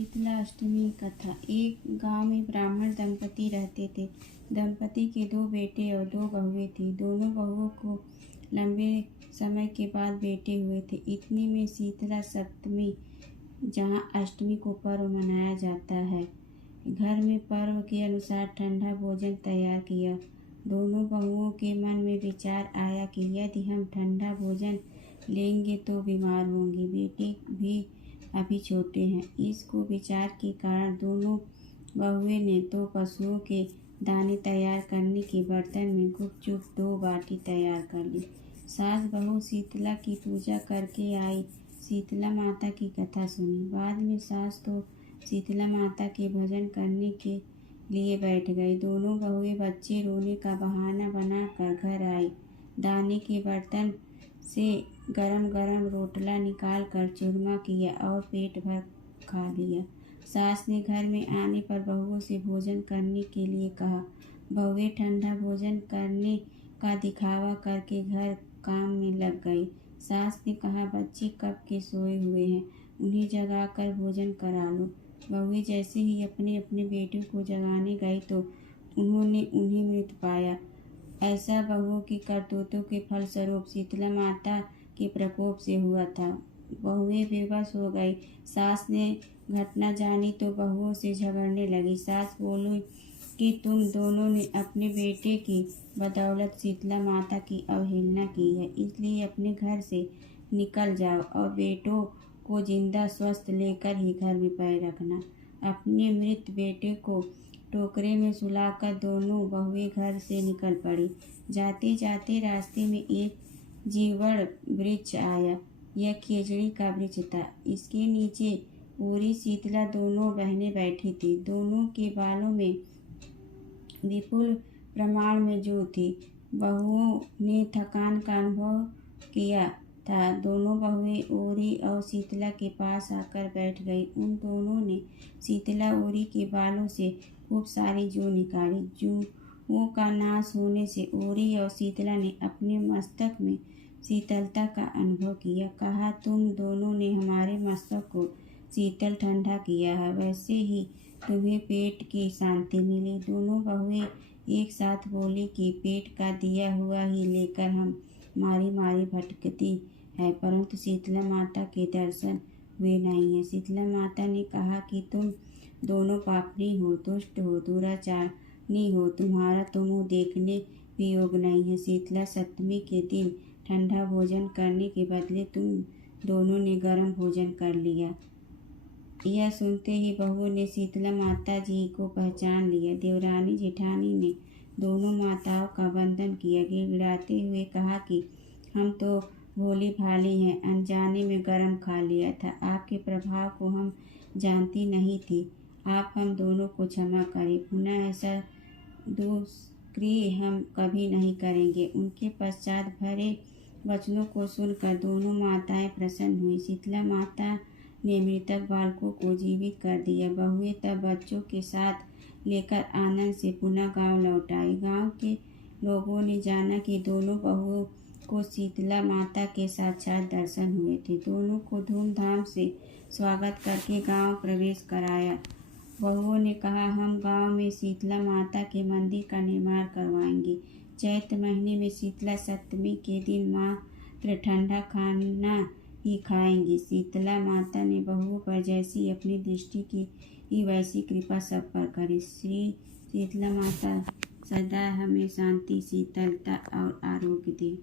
शीतला अष्टमी कथा। एक गांव में ब्राह्मण दंपति रहते थे। दंपति के 2 बेटे और 2 बहुएं थीं। दोनों बहुओं को लंबे समय के बाद बेटे हुए थे। इतने में शीतला सप्तमी, जहाँ अष्टमी को पर्व मनाया जाता है, घर में पर्व के अनुसार ठंडा भोजन तैयार किया। दोनों बहुओं के मन में विचार आया कि यदि हम ठंडा भोजन लेंगे तो बीमार होंगी। बेटे भी अभी छोटे हैं। इसको विचार के कारण दोनों बहुएं ने तो पशुओं के दाने तैयार करने के बर्तन में गुपचुप 2 बाटी तैयार कर ली। सास बहू शीतला की पूजा करके आई। शीतला माता की कथा सुनी। बाद में सास तो शीतला माता के भजन करने के लिए बैठ गई। दोनों बहुएं बच्चे रोने का बहाना बनाकर घर आई। दाने के बर्तन से गरम गरम रोटला निकाल कर चूरमा किया और पेट भर खा लिया। सास ने घर में आने पर बहुओं से भोजन करने के लिए कहा। बहुएं ठंडा भोजन करने का दिखावा करके घर काम में लग गई। सास ने कहा, बच्चे कब के सोए हुए हैं, उन्हें जगाकर भोजन करा लो। बहुएं जैसे ही अपने अपने बेटों को जगाने गई तो उन्होंने उन्हें मृत पाया। ऐसा बहुओं की करतूतों के फलस्वरूप शीतला माता के प्रकोप से हुआ था। बहुएं बेबस हो गई। सास ने घटना जानी तो बहुओं से झगड़ने लगी। सास बोली कि तुम दोनों ने अपने बेटे की बदौलत शीतला माता की अवहेलना की है, इसलिए अपने घर से निकल जाओ और बेटों को जिंदा स्वस्थ लेकर ही घर में पैर रखना। अपने मृत बेटे को टोकरे में सुलाकर दोनों बहुएं घर से निकल पड़ी। जाते जाते रास्ते में एक जीवड़ वृक्ष आया। यह खेजड़ी का वृक्ष था। इसके नीचे पूरी शीतला दोनों बहनें बैठी थी। दोनों के बालों में विपुल प्रमाण में जू थी। बहुओं ने थकान का अनुभव किया था। दोनों बहुएं ओरी और शीतला के पास आकर बैठ गई। उन दोनों ने शीतला ओरी के बालों से खूब सारी जू निकाली। जूओं का नाश होने से ओरी और शीतला ने अपने मस्तक में शीतलता का अनुभव किया। कहा, तुम दोनों ने हमारे मस्तक को शीतल ठंडा किया है, वैसे ही तुम्हें पेट की शांति मिली। दोनों बहुएं एक साथ बोली कि पेट का दिया हुआ ही लेकर हम मारी मारी भटकती है, परंतु शीतला माता के दर्शन हुए नहीं है। शीतला माता ने कहा कि तुम दोनों पापनी हो, दुष्ट हो, दुराचारी हो, तुम्हारा तो मुँह देखने भी योग्य नहीं है। शीतला सप्तमी के दिन ठंडा भोजन करने के बदले तुम दोनों ने गर्म भोजन कर लिया। यह सुनते ही बहुओं ने शीतला माता जी को पहचान लिया। देवरानी जेठानी ने दोनों माताओं का वंदन किया। गिड़गिड़ाते हुए कहा कि हम तो भोली भाली हैं, अनजाने में गर्म खा लिया था। आपके प्रभाव को हम जानती नहीं थी। आप हम दोनों को क्षमा करें। पुनः ऐसा दुष्क्रिय हम कभी नहीं करेंगे। उनके पश्चात भरे वचनों को सुनकर दोनों माताएं प्रसन्न हुई। शीतला माता ने मृतक बालकों को जीवित कर दिया। बहुएं तब बच्चों के साथ लेकर आनंद से पुनः गांव लौट आई। गांव के लोगों ने जाना कि दोनों बहुओं को शीतला माता के साक्षात दर्शन हुए थे। दोनों को धूमधाम से स्वागत करके गांव प्रवेश कराया। बहुओं ने कहा, हम गांव में शीतला माता के मंदिर का निर्माण करवाएंगे। चैत्र महीने में शीतला सप्तमी के दिन मात्र ठंडा खाना ही खाएंगी। शीतला माता ने बहुओं पर जैसी अपनी दृष्टि की वैसी कृपा सब पर करे। श्री शीतला माता सदा हमें शांति, शीतलता और आरोग्य दे।